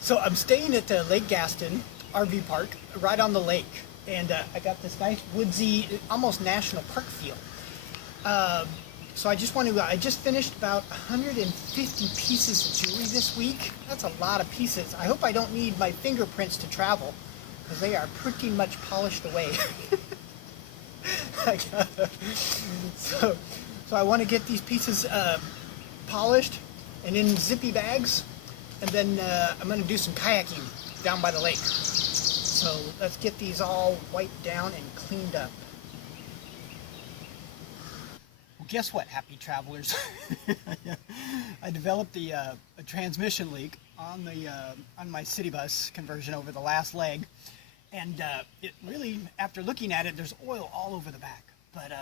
So I'm staying at the Lake Gaston RV park right on the lake, and I got this nice woodsy, almost national park feel. So I just finished about 150 pieces of jewelry this week. That's a lot of pieces. I hope I don't need my fingerprints to travel, because they are pretty much polished away. so I want to get these pieces polished and in zippy bags, and then I'm going to do some kayaking down by the lake. So let's get these all wiped down and cleaned up. Well, guess what, happy travelers? I developed a transmission leak on my city bus conversion over the last leg, and it really, after looking at it, there's oil all over the back. But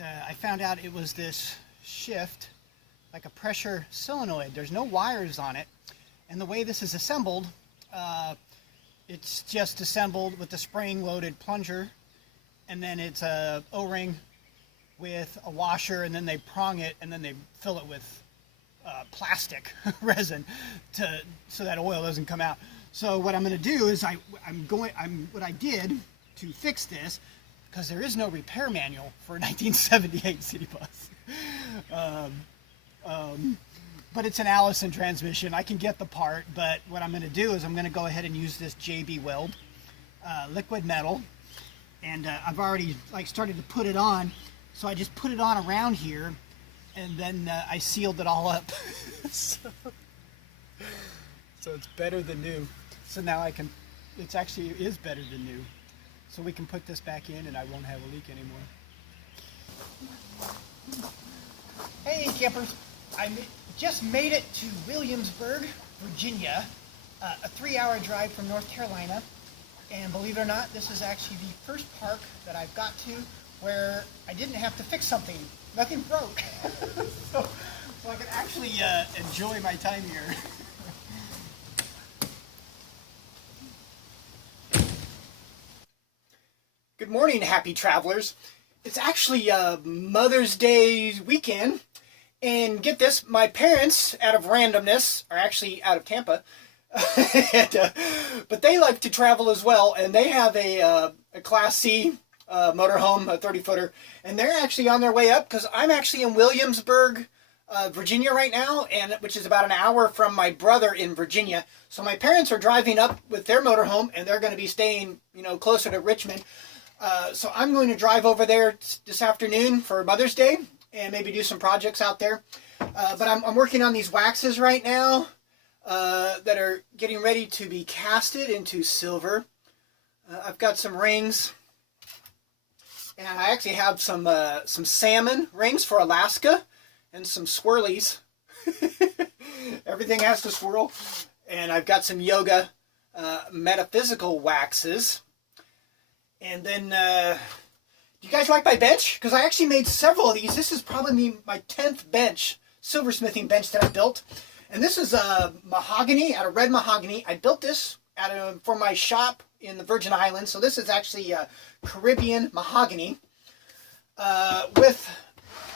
I found out it was this shift, like a pressure solenoid. There's no wires on it, and the way this is assembled, it's just assembled with the spring-loaded plunger, and then it's a O-ring with a washer, and then they prong it, and then they fill it with plastic resin so that oil doesn't come out. So what I'm going to do is what I did to fix this, because there is no repair manual for a 1978 city bus. But it's an Allison transmission. I can get the part, but what I'm going to do is I'm going to go ahead and use this JB Weld liquid metal, and I've already started to put it on. So I just put it on around here, and then I sealed it all up. so it's better than new. So now it actually is better than new. So we can put this back in, and I won't have a leak anymore. Hey campers, I just made it to Williamsburg, Virginia, a 3-hour drive from North Carolina, and believe it or not, this is actually the first park that I've got to where I didn't have to fix something. Nothing broke. so I can actually enjoy my time here. Good morning, happy travelers. It's actually Mother's Day weekend, and get this, my parents, out of randomness, are actually out of Tampa, but they like to travel as well, and they have a Class C motorhome, a 30-footer, and they're actually on their way up, because I'm actually in Williamsburg, Virginia right now, which is about an hour from my brother in Virginia. So my parents are driving up with their motorhome, and they're going to be staying, closer to Richmond. So I'm going to drive over there this afternoon for Mother's Day and maybe do some projects out there. But I'm working on these waxes right now that are getting ready to be casted into silver. I've got some rings, and I actually have some salmon rings for Alaska and some swirlies. Everything has to swirl. And I've got some yoga metaphysical waxes. And then, do you guys like my bench? Because I actually made several of these. This is probably my 10th bench, silversmithing bench that I built. And this is mahogany, out of red mahogany. I built this for my shop in the Virgin Islands. So this is actually Caribbean mahogany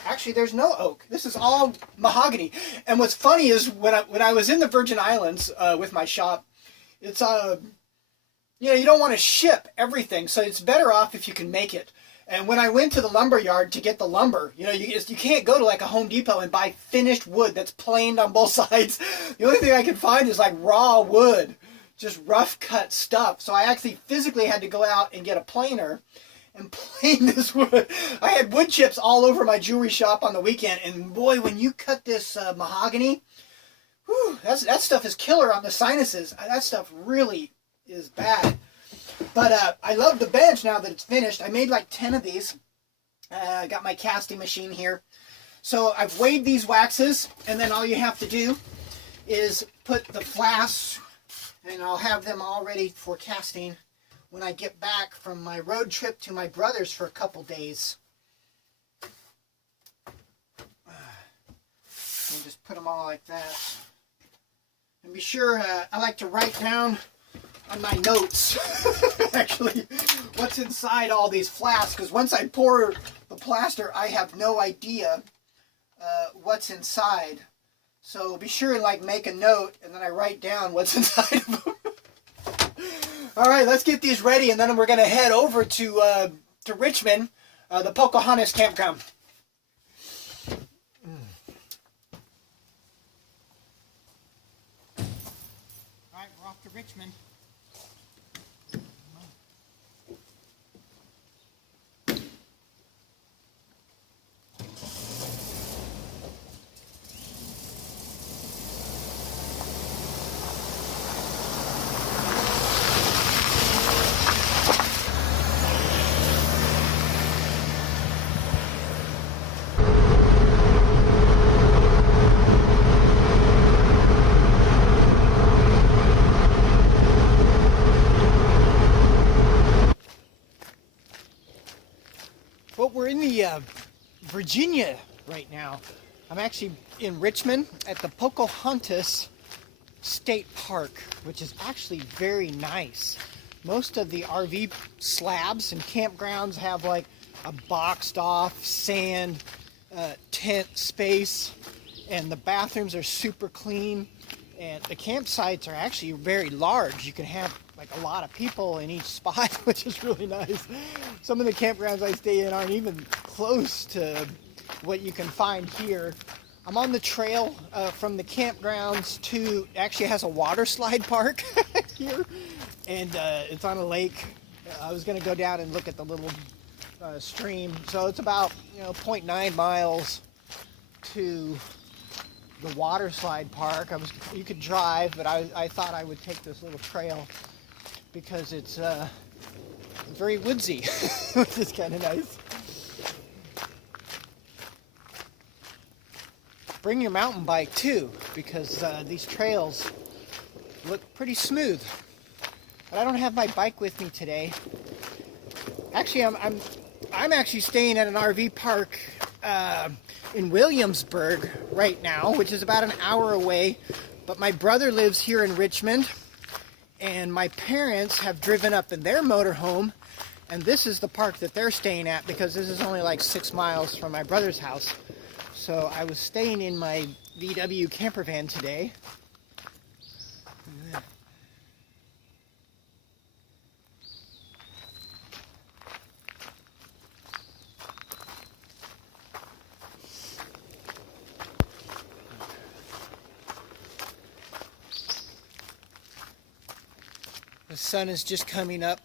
actually there's no oak. This is all mahogany. And what's funny is when I was in the Virgin Islands with my shop, it's you don't want to ship everything, so it's better off if you can make it. And when I went to the lumber yard to get the lumber, you can't go to like a Home Depot and buy finished wood that's planed on both sides. The only thing I can find is like raw wood, just rough cut stuff. So I actually physically had to go out and get a planer and plane this wood. I had wood chips all over my jewelry shop on the weekend, and boy, when you cut this mahogany, whew, that stuff is killer on the sinuses. That stuff really is bad. But I love the bench now that it's finished. I made like 10 of these. I got my casting machine here. So I've weighed these waxes, and then all you have to do is put the flasks, and I'll have them all ready for casting when I get back from my road trip to my brother's for a couple days. And just put them all like that. And be sure, I like to write down on my notes, actually, what's inside all these flasks, because once I pour the plaster, I have no idea what's inside. So be sure and like make a note, and then I write down what's inside of them. All right, let's get these ready, and then we're going to head over to Richmond, the Pocahontas campground. All right, we're off to Richmond. Well, we're in the Virginia right now. I'm actually in Richmond at the Pocahontas State Park, which is actually very nice. Most of the RV slabs and campgrounds have like a boxed off sand tent space, and the bathrooms are super clean, and the campsites are actually very large. You can have like a lot of people in each spot, which is really nice. Some of the campgrounds I stay in aren't even close to what you can find here. I'm on the trail from the campgrounds to, actually has a water slide park here, and it's on a lake. I was going to go down and look at the little stream. So it's about 0.9 miles to the water slide park. You could drive, but I thought I would take this little trail because it's very woodsy, which is kind of nice. Bring your mountain bike too, because these trails look pretty smooth. But I don't have my bike with me today. Actually, I'm actually staying at an RV park in Williamsburg right now, which is about an hour away. But my brother lives here in Richmond, and my parents have driven up in their motorhome, and this is the park that they're staying at because this is only like 6 miles from my brother's house. So I was staying in my VW camper van today. The sun is just coming up.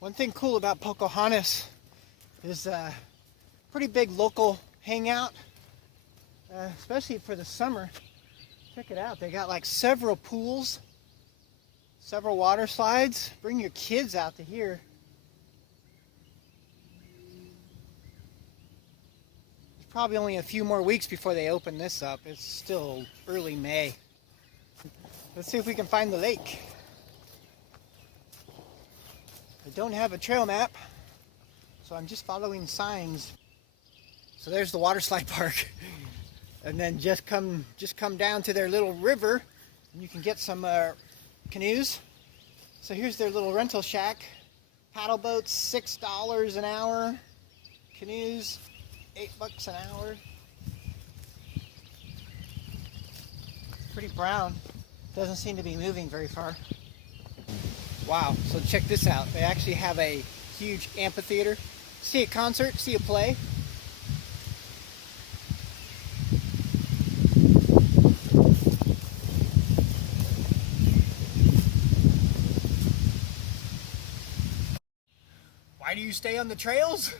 One thing cool about Pocahontas is a pretty big local hangout, especially for the summer. Check it out. They got like several pools, several water slides. Bring your kids out to here. There's probably only a few more weeks before they open this up. It's still early May. Let's see if we can find the lake. I don't have a trail map, so I'm just following signs. So there's the water slide park, and then just come down to their little river, and you can get some canoes. So here's their little rental shack. Paddle boats, $6 an hour. Canoes, $8 an hour. pretty brown. Doesn't seem to be moving very far. Wow, so check this out. They actually have a huge amphitheater. See a concert, see a play. Why do you stay on the trails?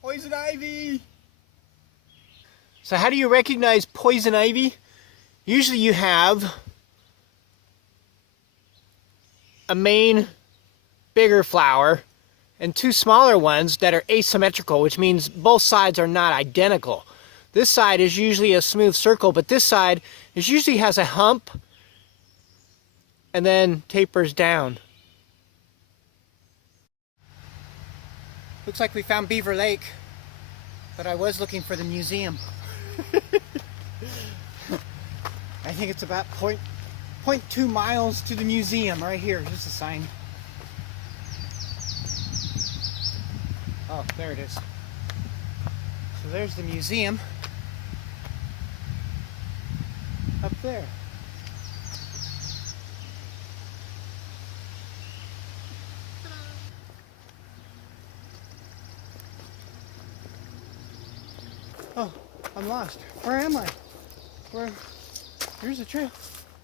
Poison ivy! So how do you recognize poison ivy? Usually you have a main bigger flower and two smaller ones that are asymmetrical, which means both sides are not identical. This side is usually a smooth circle, but this side usually has a hump and then tapers down. Looks like we found Beaver Lake, but I was looking for the museum. I think it's about 0.2 miles to the museum right here. Here's the sign. Oh, there it is. So there's the museum up there. Oh, I'm lost. Where am I? Here's the trail.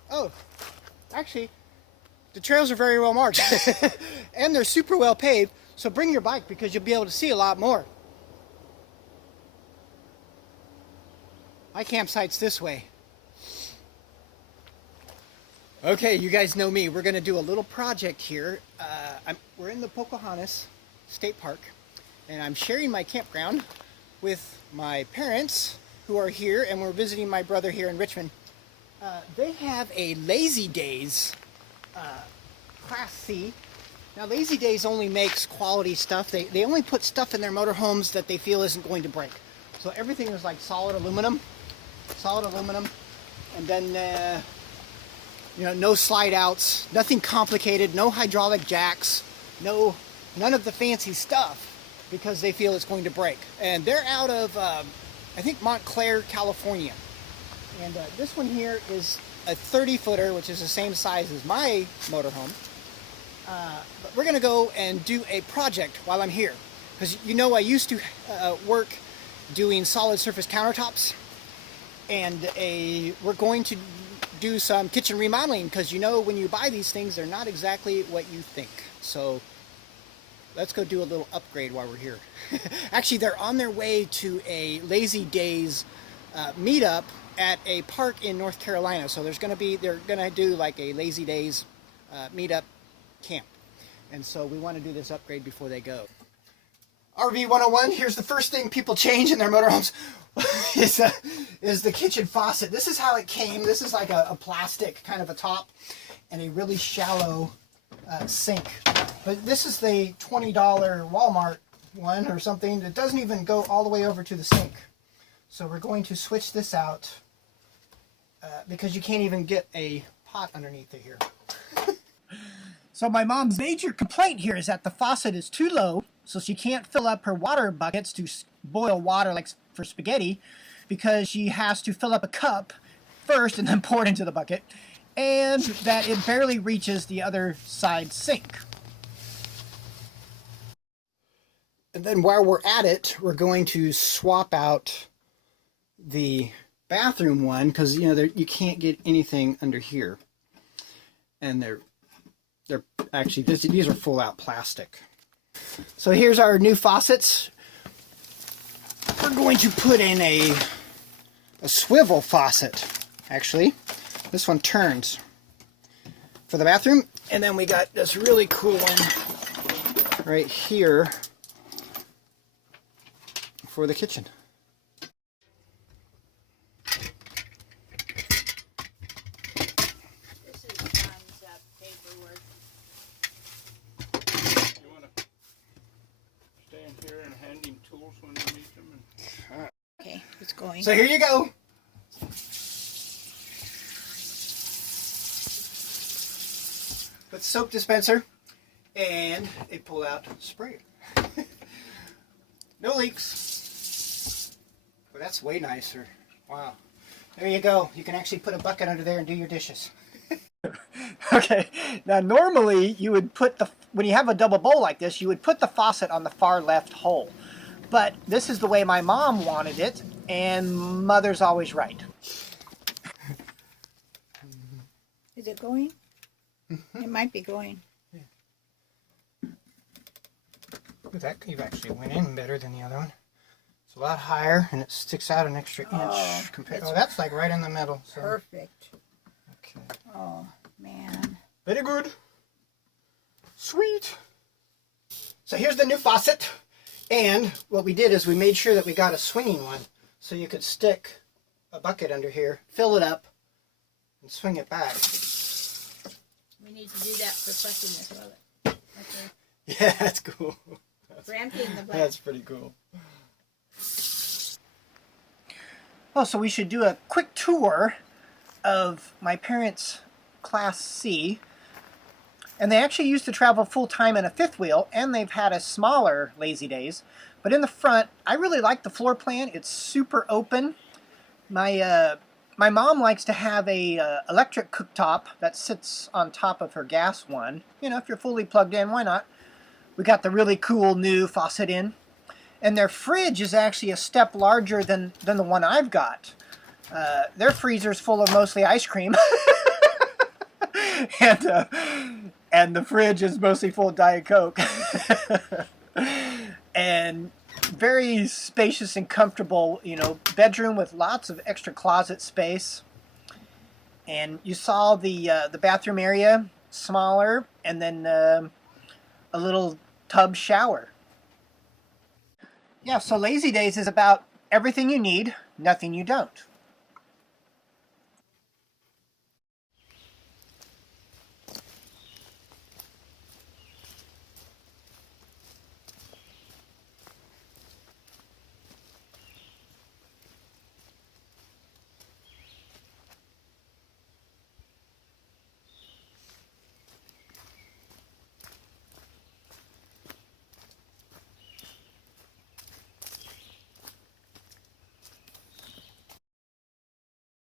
Oh, actually, the trails are very well marked. And they're super well paved, so bring your bike because you'll be able to see a lot more. My campsite's this way. Okay, you guys know me. We're going to do a little project here. We're in the Pocahontas State Park, and I'm sharing my campground with my parents who are here, and we're visiting my brother here in Richmond. They have a Lazy Days Class C. Now Lazy Days only makes quality stuff. They only put stuff in their motorhomes that they feel isn't going to break. So everything is like solid aluminum, and then you know, no slide outs, nothing complicated, no hydraulic jacks, none of the fancy stuff, because they feel it's going to break. And they're out of, I think, Montclair, California. And this one here is a 30-footer, which is the same size as my motorhome. But we're going to go and do a project while I'm here. Because, you know, I used to work doing solid surface countertops. And we're going to do some kitchen remodeling, because, you know, when you buy these things, they're not exactly what you think. So let's go do a little upgrade while we're here. Actually, they're on their way to a Lazy Days meetup at a park in North Carolina. So they're gonna do like a Lazy Days meetup camp. And so we want to do this upgrade before they go. RV 101, here's the first thing people change in their motorhomes is the kitchen faucet. This is how it came. This is like a plastic kind of a top and a really shallow sink. But this is the $20 Walmart one or something that doesn't even go all the way over to the sink. So we're going to switch this out because you can't even get a pot underneath it here. So my mom's major complaint here is that the faucet is too low, so she can't fill up her water buckets to boil water like for spaghetti, because she has to fill up a cup first and then pour it into the bucket, and that it barely reaches the other side sink. And then while we're at it, we're going to swap out the bathroom one, because, you know, you can't get anything under here. And they're actually, these are full out plastic. So here's our new faucets. We're going to put in a swivel faucet, actually. This one turns for the bathroom. And then we got this really cool one right here for the kitchen. This is John's paperwork. You want to stay in here and hand him tools when you need them? Okay, it's going. So here you go. With soap dispenser and a pull-out sprayer. No leaks. But that's way nicer. Wow. There you go. You can actually put a bucket under there and do your dishes. Okay, now normally you would put when you have a double bowl like this, you would put the faucet on the far left hole. But this is the way my mom wanted it, and Mother's always right. Is it going? It might be going. That you've actually went in better than the other one. It's a lot higher, and it sticks out an extra inch. That's like right in the middle. So. Perfect. Okay. Oh, man. Very good. Sweet. So here's the new faucet. And what we did is we made sure that we got a swinging one. So you could stick a bucket under here, fill it up, and swing it back. We need to do that for flushing the toilet. Yeah, that's cool. For emptying the black. That's pretty cool. Oh, so we should do a quick tour of my parents' Class C. And they actually used to travel full-time in a fifth wheel, and they've had a smaller Lazy Days. But in the front, I really like the floor plan. It's super open. My mom likes to have a electric cooktop that sits on top of her gas one. You know, if you're fully plugged in, why not? We got the really cool new faucet in. And their fridge is actually a step larger than the one I've got. Their freezer's full of mostly ice cream. And the fridge is mostly full of Diet Coke. And very spacious and comfortable, you know, bedroom with lots of extra closet space. And you saw the bathroom area, smaller, and then a little tub shower. Yeah, so Lazy Days is about everything you need, nothing you don't.